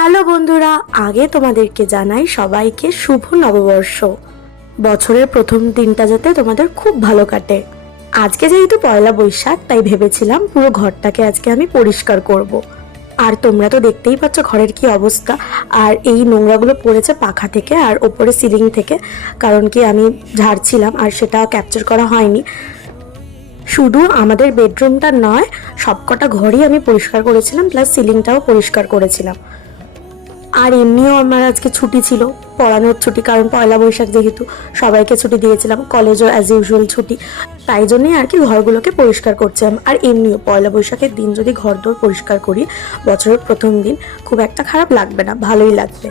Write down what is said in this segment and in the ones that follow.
Hello বন্ধুরা, আগে তোমাদেরকে জানাই সবাইকে শুভ নববর্ষ। বছরের প্রথম দিনটা যাতে তোমাদের খুব ভালো কাটে। আজকে যেহেতু পয়লা বৈশাখ, তাই ভেবেছিলাম পুরো ঘরটাকে আজকে আমি পরিষ্কার করব। আর তোমরা তো দেখতেই পাচ্ছ ঘরের কি অবস্থা। আর এই নোংরাগুলো পড়েছে পাখা থেকে আর ওপরে সিলিং থেকে, কারণ কি আমি ঝাড়ছিলাম আর সেটা ক্যাপচার করা হয়নি। শুধু আমাদের বেডরুমটা নয়, সবকটা ঘরই আমি পরিষ্কার করেছিলাম, প্লাস সিলিংটাও পরিষ্কার করেছিলাম। আর এমনিও আমার আজকে ছুটি ছিল, পড়ানোর ছুটি, কারণ পয়লা বৈশাখ যেহেতু সবাইকে ছুটি দিয়েছিলাম, কলেজও অ্যাজ ইউজুয়াল ছুটি। তাই জন্যই আর কি ঘরগুলোকে পরিষ্কার করছিলাম। আর এমনিও পয়লা বৈশাখের দিন যদি ঘরদোর পরিষ্কার করি, বছরের প্রথম দিন, খুব একটা খারাপ লাগবে না, ভালোই লাগবে।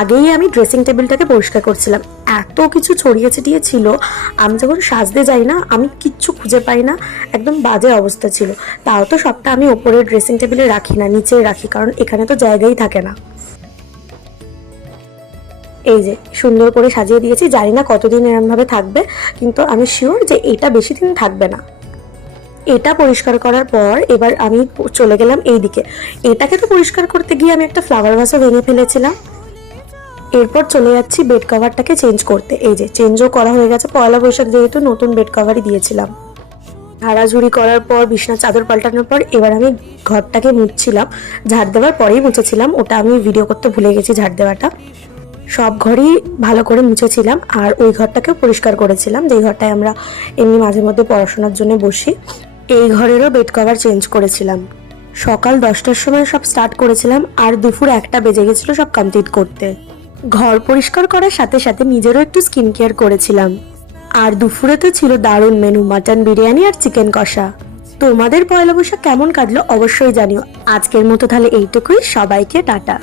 আগেই আমি ড্রেসিং টেবিলটাকে পরিষ্কার করছিলাম। এত কিছু ছড়িয়ে ছিটিয়ে ছিল, আমি যখন সাজতে যাই না আমি কিচ্ছু খুঁজে পাই না, একদম বাজে অবস্থা ছিল। তাও তো সবটা আমি ওপরে ড্রেসিং টেবিলে রাখি না, নিচে রাখি, কারণ এখানে তো জায়গাই থাকে না। এই যে সুন্দর করে সাজিয়ে দিয়েছি, জানি না কতদিন এরমভাবে থাকবে, কিন্তু আমি শিওর যে এটা বেশি দিন থাকবে না। এটা পরিষ্কার করার পর এবার আমি চলে গেলাম এই দিকে। এটাকে তো পরিষ্কার করতে গিয়ে আমি একটা ফ্লাওয়ার ভাসও ভেঙে ফেলেছিলাম। এরপর চলে যাচ্ছি বেড কভারটাকে চেঞ্জ করতে। এই যে চেঞ্জও করা হয়ে গেছে, পয়লা বৈশাখ যেহেতু নতুন বেড কভারই দিয়েছিলাম। ঝাড়াঝুড়ি করার পর, বিছনার চাদর পাল্টানোর পর এবার আমি ঘরটাকে মুছছিলাম। ঝাড় দেওয়ার পরেই মুছেছিলাম, ওটা আমি ভিডিও করতে ভুলে গেছি ঝাড় দেওয়াটা। সব ঘরই ভালো করে মুছেছিলাম আর ওই ঘরটাকেও পরিষ্কার করেছিলাম, যেই ঘরটায় আমরা এমনি মাঝে মধ্যে পড়াশোনার জন্য বসি। এই ঘরেরও বেড কভার চেঞ্জ করেছিলাম। সকাল 10টার সময় সব স্টার্ট করেছিলাম আর দুপুর 1টা বেজে গেছিল সব কমপ্লিট করতে। ঘর পরিষ্কার করার সাথে সাথে নিজেরও একটু স্কিন কেয়ার করেছিলাম। আর দুপুরে তো ছিল দারুণ মেনু, মাটন বিরিয়ানি আর চিকেন কষা। তোমাদের পয়লা বৈশাখ কেমন কাটলো অবশ্যই জানিও। আজকের মতো তাহলে এইটুকুই, সবাইকে টাটা।